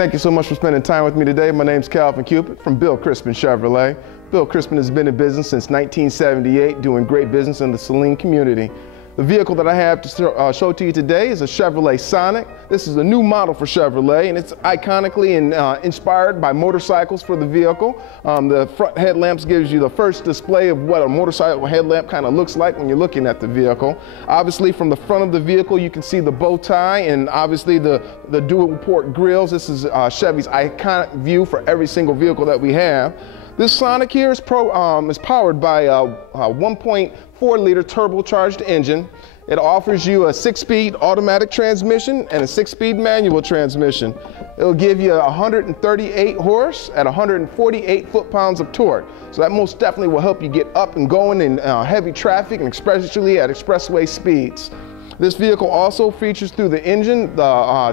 Thank you so much for spending time with me today. My name's Calvin Cupid from Bill Crispin Chevrolet. Bill Crispin has been in business since 1978, doing great business in the Saline community. The vehicle that I have to show to you today is a Chevrolet Sonic. This is a new model for Chevrolet, and it's iconically inspired by motorcycles for the vehicle. The front headlamps gives you the first display of what a motorcycle headlamp kind of looks like when you're looking at the vehicle. Obviously, from the front of the vehicle, you can see the bow tie and obviously the dual port grills. This is Chevy's iconic view for every single vehicle that we have. This Sonic here is powered by a 1.4-liter turbocharged engine. It offers you a 6-speed automatic transmission and a 6-speed manual transmission. It'll give you 138 horse at 148 foot-pounds of torque. So that most definitely will help you get up and going in heavy traffic, and especially at expressway speeds. This vehicle also features through the engine the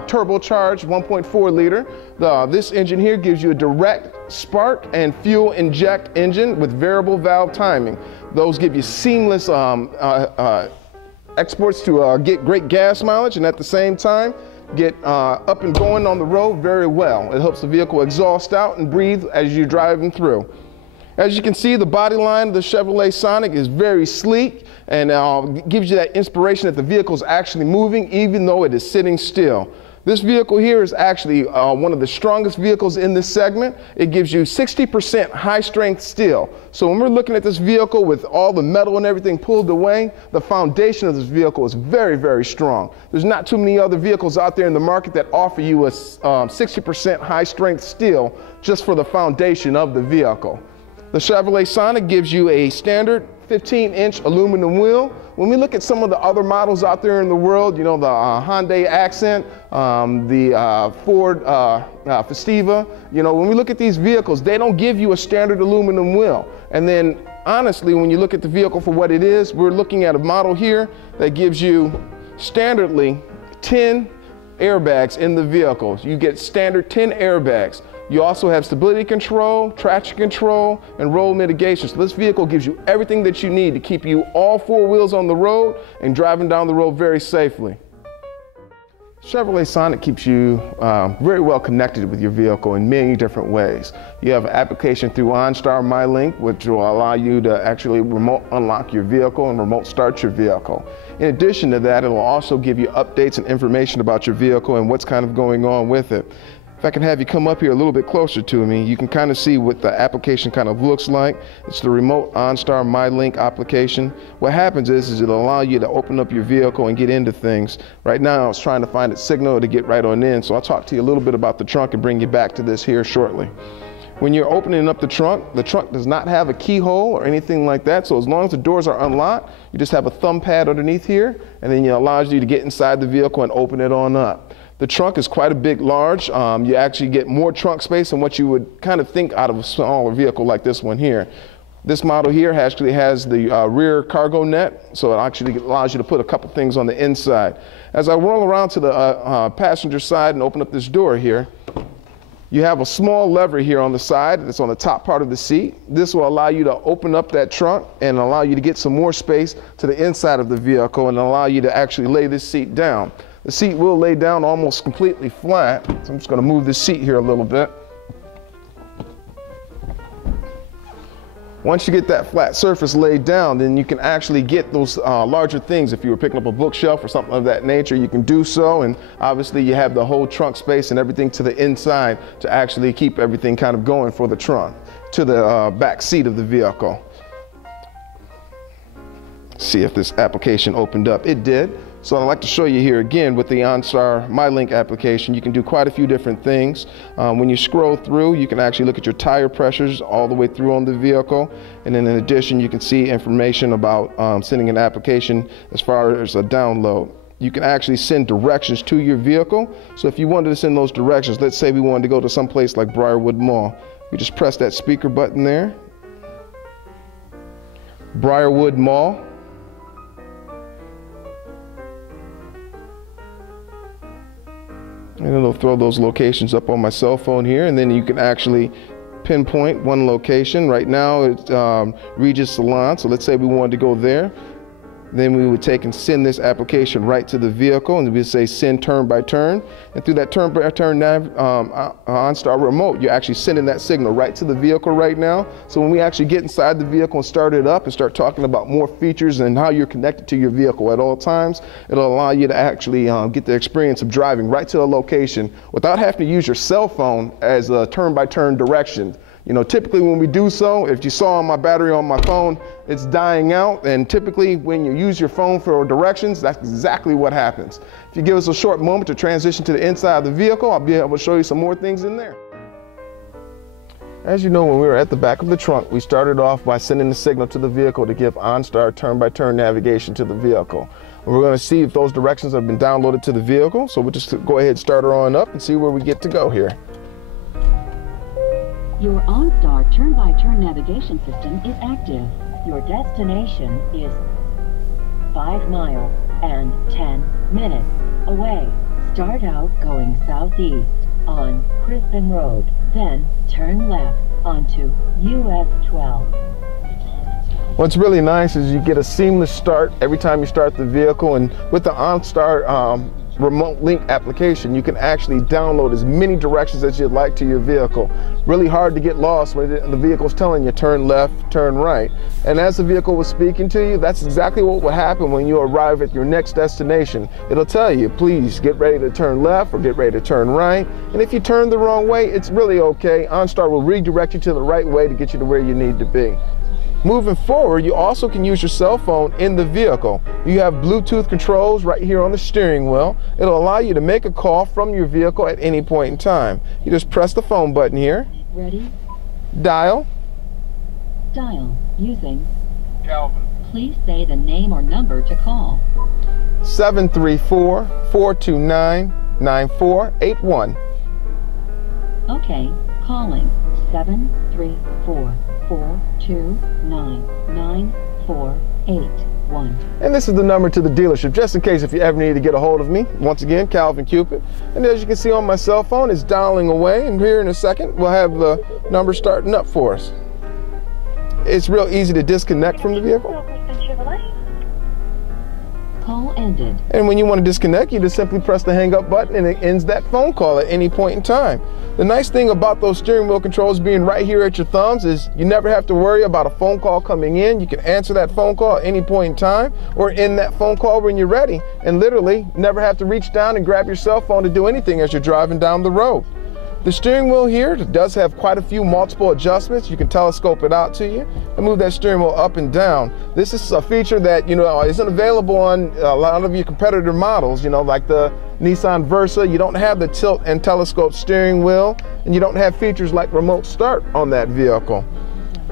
turbocharged 1.4-liter. This engine here gives you a direct spark and fuel inject engine with variable valve timing. Those give you seamless exports to get great gas mileage, and at the same time get up and going on the road very well. It helps the vehicle exhaust out and breathe as you're driving through. As you can see, the body line of the Chevrolet Sonic is very sleek and gives you that inspiration that the vehicle is actually moving even though it is sitting still. This vehicle here is actually one of the strongest vehicles in this segment. It gives you 60% high strength steel. So when we're looking at this vehicle with all the metal and everything pulled away, the foundation of this vehicle is very, very strong. There's not too many other vehicles out there in the market that offer you a 60% high strength steel just for the foundation of the vehicle. The Chevrolet Sonic gives you a standard 15-inch aluminum wheel. When we look at some of the other models out there in the world, you know, the Hyundai Accent, the Ford Festiva, you know, when we look at these vehicles, they don't give you a standard aluminum wheel. And then, honestly, when you look at the vehicle for what it is, we're looking at a model here that gives you standardly 10 airbags in the vehicle. You get standard 10 airbags. You also have stability control, traction control, and roll mitigation. So this vehicle gives you everything that you need to keep you all four wheels on the road and driving down the road very safely. Chevrolet Sonic keeps you very well connected with your vehicle in many different ways. You have an application through OnStar MyLink, which will allow you to actually remote unlock your vehicle and remote start your vehicle. In addition to that, it will also give you updates and information about your vehicle and what's kind of going on with it. If I can have you come up here a little bit closer to me, you can kind of see what the application kind of looks like. It's the remote OnStar MyLink application. What happens is it'll allow you to open up your vehicle and get into things. Right now, I was trying to find its signal to get right on in, so I'll talk to you a little bit about the trunk and bring you back to this here shortly. When you're opening up the trunk does not have a keyhole or anything like that, so as long as the doors are unlocked, you just have a thumb pad underneath here, and then it allows you to get inside the vehicle and open it on up. The trunk is quite a bit large. You actually get more trunk space than what you would kind of think out of a smaller vehicle like this one here. This model here actually has the rear cargo net, so it actually allows you to put a couple things on the inside. As I roll around to the passenger side and open up this door here, you have a small lever here on the side that's on the top part of the seat. This will allow you to open up that trunk and allow you to get some more space to the inside of the vehicle and allow you to actually lay this seat down. The seat will lay down almost completely flat, so I'm just going to move this seat here a little bit. Once you get that flat surface laid down, then you can actually get those larger things. If you were picking up a bookshelf or something of that nature, you can do so, and obviously you have the whole trunk space and everything to the inside to actually keep everything kind of going for the trunk to the back seat of the vehicle. See if this application opened up. It did. So I'd like to show you here again with the OnStar MyLink application. You can do quite a few different things. When you scroll through, you can actually look at your tire pressures all the way through on the vehicle. And then in addition, you can see information about sending an application as far as a download. You can actually send directions to your vehicle. So if you wanted to send those directions, let's say we wanted to go to some place like Briarwood Mall. We just press that speaker button there. Briarwood Mall. And it'll throw those locations up on my cell phone here, and then you can actually pinpoint one location. Right now it's Regis Salon, so let's say we wanted to go there. Then we would take and send this application right to the vehicle, and we would say send turn by turn. And through that turn by turn OnStar remote, you're actually sending that signal right to the vehicle right now. So when we actually get inside the vehicle and start it up and start talking about more features and how you're connected to your vehicle at all times, it'll allow you to actually get the experience of driving right to a location without having to use your cell phone as a turn by turn direction. You know, typically when we do so, if you saw my battery on my phone, it's dying out, and typically when you use your phone for directions, that's exactly what happens. If you give us a short moment to transition to the inside of the vehicle, I'll be able to show you some more things in there. As you know, when we were at the back of the trunk, we started off by sending the signal to the vehicle to give OnStar turn-by-turn navigation to the vehicle. And we're going to see if those directions have been downloaded to the vehicle, so we'll just go ahead and start her on up and see where we get to go here. Your OnStar turn-by-turn navigation system is active. Your destination is 5 miles and 10 minutes away. Start out going southeast on Crispin Road, then turn left onto US 12. What's really nice is you get a seamless start every time you start the vehicle, and with the OnStar remote link application, you can actually download as many directions as you'd like to your vehicle. Really hard to get lost when the vehicle's telling you turn left, turn right. And as the vehicle was speaking to you, that's exactly what will happen when you arrive at your next destination. It'll tell you, please get ready to turn left or get ready to turn right. And if you turn the wrong way, it's really okay. OnStar will redirect you to the right way to get you to where you need to be. Moving forward, you also can use your cell phone in the vehicle. You have Bluetooth controls right here on the steering wheel. It'll allow you to make a call from your vehicle at any point in time. You just press the phone button here. Ready? Dial. Dial using Calvin. Please say the name or number to call. 734-429-9481. Okay, calling 734-429-9481. And this is the number to the dealership, just in case if you ever need to get a hold of me. Once again, Calvin Cupid. And as you can see on my cell phone, it's dialing away, and here in a second, we'll have the number starting up for us. It's real easy to disconnect from the vehicle. Bill Crispin Chevrolet. Call ended. And when you want to disconnect, you just simply press the hang up button and it ends that phone call at any point in time. The nice thing about those steering wheel controls being right here at your thumbs is you never have to worry about a phone call coming in. You can answer that phone call at any point in time or end that phone call when you're ready, and literally never have to reach down and grab your cell phone to do anything as you're driving down the road. The steering wheel here does have quite a few multiple adjustments. You can telescope it out to you and move that steering wheel up and down. This is a feature that, isn't available on a lot of your competitor models, like the Nissan Versa. You don't have the tilt and telescope steering wheel, and you don't have features like remote start on that vehicle.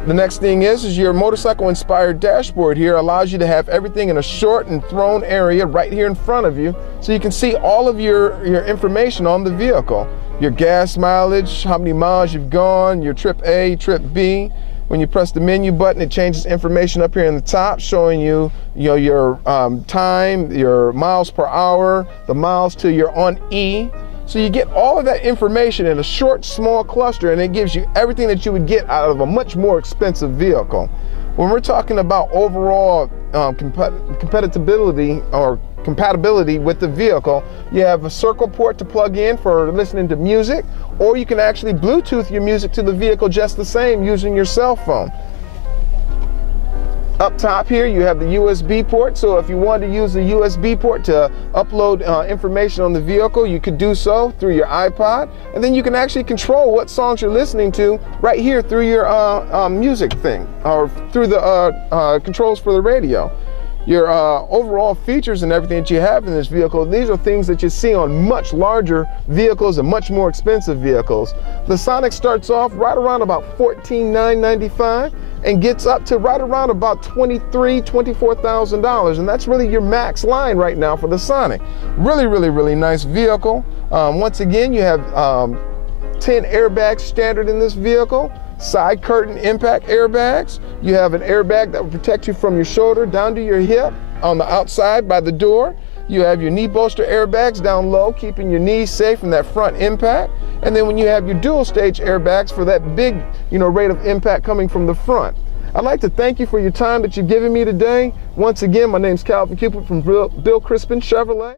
The next thing is your motorcycle-inspired dashboard here allows you to have everything in a short and thrown area right here in front of you, so you can see all of your information on the vehicle. Your gas mileage, how many miles you've gone, your trip A, trip B. When you press the menu button, it changes information up here in the top, showing you, your time, your miles per hour, the miles till you're on E. So you get all of that information in a short, small cluster, and it gives you everything that you would get out of a much more expensive vehicle. When we're talking about overall compatibility with the vehicle, you have a circle port to plug in for listening to music, or you can actually Bluetooth your music to the vehicle just the same using your cell phone. Up top here, you have the USB port, so if you wanted to use the USB port to upload information on the vehicle, you could do so through your iPod, and then you can actually control what songs you're listening to right here through your music thing, or through the controls for the radio. Your overall features and everything that you have in this vehicle, these are things that you see on much larger vehicles and much more expensive vehicles. The Sonic starts off right around about $14,995 and gets up to right around about $24,000, and that's really your max line right now for the Sonic. Really nice vehicle. Once again, you have 10 airbags standard in this vehicle. Side curtain impact airbags. You have an airbag that will protect you from your shoulder down to your hip on the outside by the door. You have your knee bolster airbags down low, keeping your knees safe from that front impact. And then when you have your dual stage airbags for that big, rate of impact coming from the front. I'd like to thank you for your time that you've given me today. Once again, my name's Calvin Cupid from Bill Crispin Chevrolet.